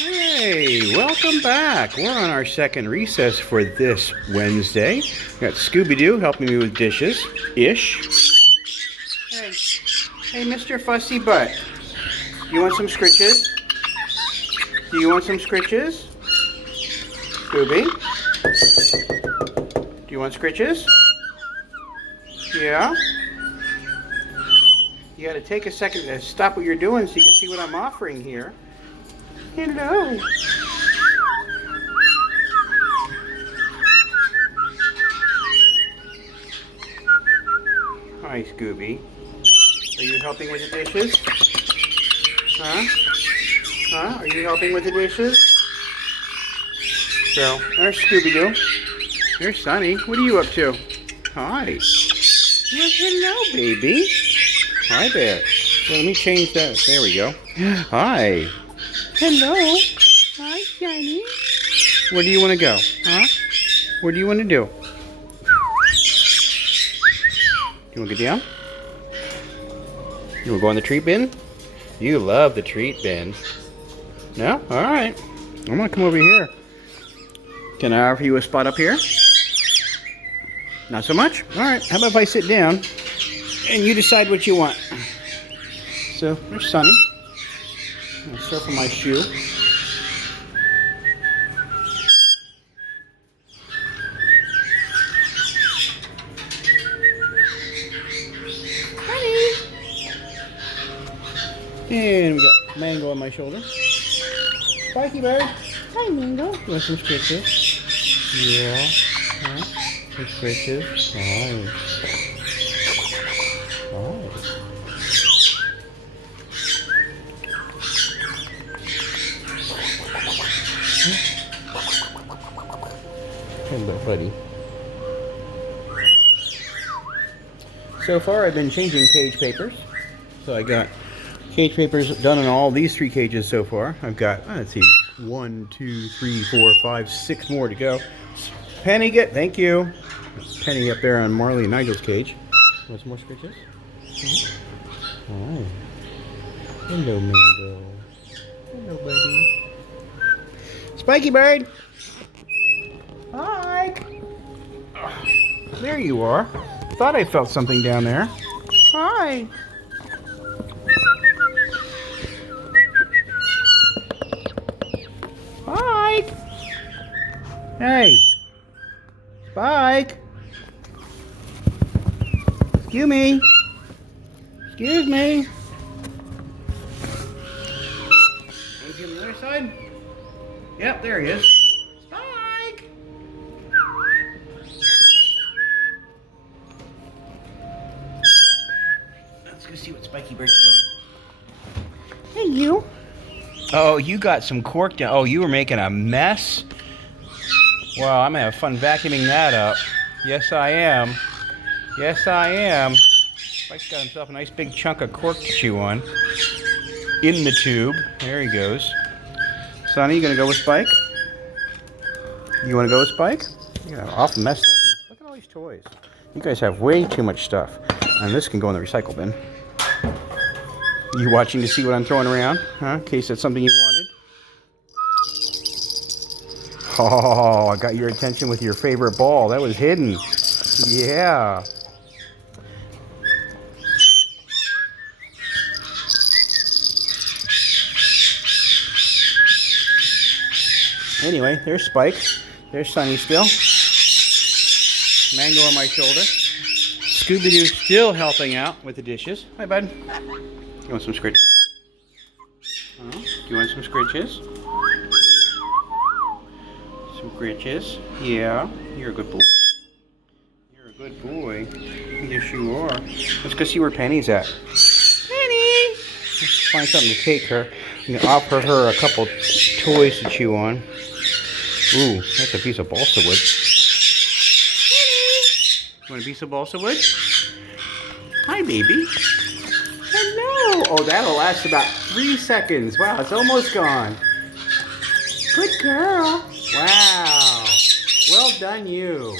Hey, welcome back. We're on our second recess for this Wednesday. We got Scooby-Doo helping me with dishes. Ish. Hey, Mr. Fussy Butt. You want some scritches? Do you want some scritches? Scooby? Do you want scritches? Yeah? You gotta take a second to stop what you're doing so you can see what I'm offering here. Hello. Hi, Scooby. Are you helping with the dishes? Huh? Are you helping with the dishes? So, there's Scooby-Doo. There's Sonny. What are you up to? Hi. Well, hello, baby. Hi there. Well, let me change that. There we go. Hi. Hello. Hi, Shiny. Where do you want to go? Huh? Where do you want to do? You want to get down? You want to go on the treat bin? You love the treat bin. No? Alright. I'm going to come over here. Can I offer you a spot up here? Not so much? Alright. How about if I sit down and you decide what you want? So, there's Sonny. I'm going to circle my shoe. And we got Mango on my shoulder. Spikey-bird. Hi, Mango. You want some scritches? Yeah. Huh? Some scritches. Hi. Hi. Buddy. So far, I've been changing cage papers. So I got cage papers done on all these 3 cages so far. I've got, let's see, 1, 2, 3, 4, 5, 6 more to go. Penny, thank you. Penny up there on Marley and Nigel's cage. Want some more scratches? Hi. Hello, Meadow. Hello, buddy. Spikey-bird. Hi. There you are. Thought I felt something down there. Hi. Spike! Hey! Spike! Excuse me! Excuse me! Is he on the other side? Yep, there he is. Spike! Let's go see what Spikey-bird's doing. Hey, you! Oh, you got some cork down. Oh, you were making a mess? Well, I'm going to have fun vacuuming that up. Yes, I am. Yes, I am. Spike's got himself a nice big chunk of cork to chew on. In the tube. There he goes. Sonny, you going to go with Spike? You want to go with Spike? You got an awful mess down here. Look at all these toys. You guys have way too much stuff. And this can go in the recycle bin. You watching to see what I'm throwing around? Huh? In case that's something you wanted. Oh, I got your attention with your favorite ball. That was hidden. Yeah. Anyway, there's Spike. There's Sonny still. Mango on my shoulder. Scooby-Doo still helping out with the dishes. Hi, bud. You want some scritches? Oh, do you want some scritches? Some scritches? Yeah, you're a good boy. You're a good boy. Yes, you are. Let's go see where Penny's at. Penny! Let's find something to take her. I'm going to offer her a couple toys to chew on. Ooh, that's a piece of balsa wood. Penny! You want a piece of balsa wood? Hi, baby. Hello. Oh, that'll last about 3 seconds. Wow, it's almost gone. Good girl. Wow. Well done, you.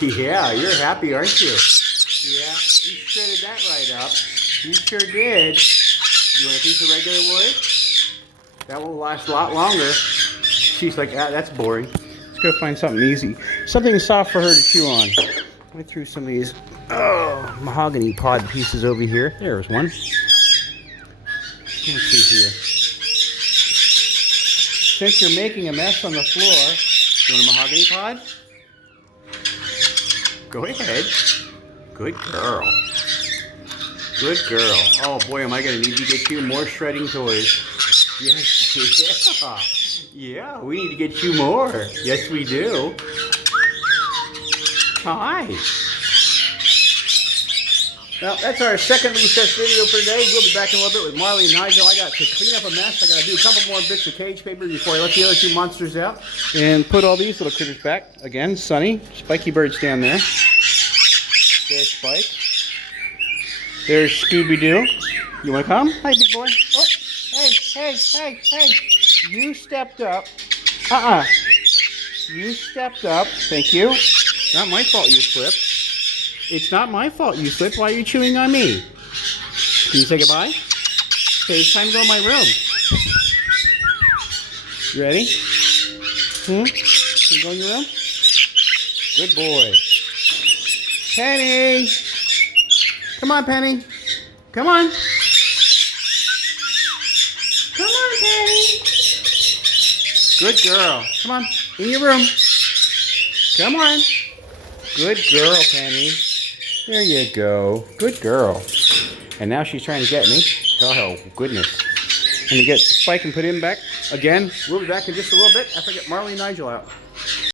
Yeah, you're happy, aren't you? Yeah, you shredded that right up. You sure did. You want a piece of regular wood? That will last a lot longer. She's like, ah, that's boring. Let's go find something easy. Something soft for her to chew on. I threw some of these mahogany pod pieces over here. There's one. Let's see here. Since you're making a mess on the floor, you want a mahogany pod? Go ahead. Good girl. Good girl. Oh boy, am I going to need to get you more shredding toys. Yes, yeah. Yeah, we need to get you more. Yes, we do. Hi. Well, that's our second recess video for today. We'll be back in a little bit with Marley and Nigel. I got to clean up a mess. I got to do a couple more bits of cage paper before I let the other two monsters out. And put all these little critters back. Again, Sunny. Spiky-bird's down there. There's Spike. There's Scooby-Doo. You want to come? Hi, big boy. Oh, hey. You stepped up. You stepped up. Thank you. Not my fault you slipped. It's not my fault you slipped. Why are you chewing on me? Can you say goodbye? Okay, it's time to go in my room. You ready? Can you go in your room? Good boy. Penny! Come on, Penny. Come on. Come on, Penny. Good girl. Come on, in your room. Come on. Good girl, Penny. There you go. Good girl. And now she's trying to get me. Oh, goodness. I'm going to get Spike and put him back. Again, we'll be back in just a little bit after I get Marley and Nigel out.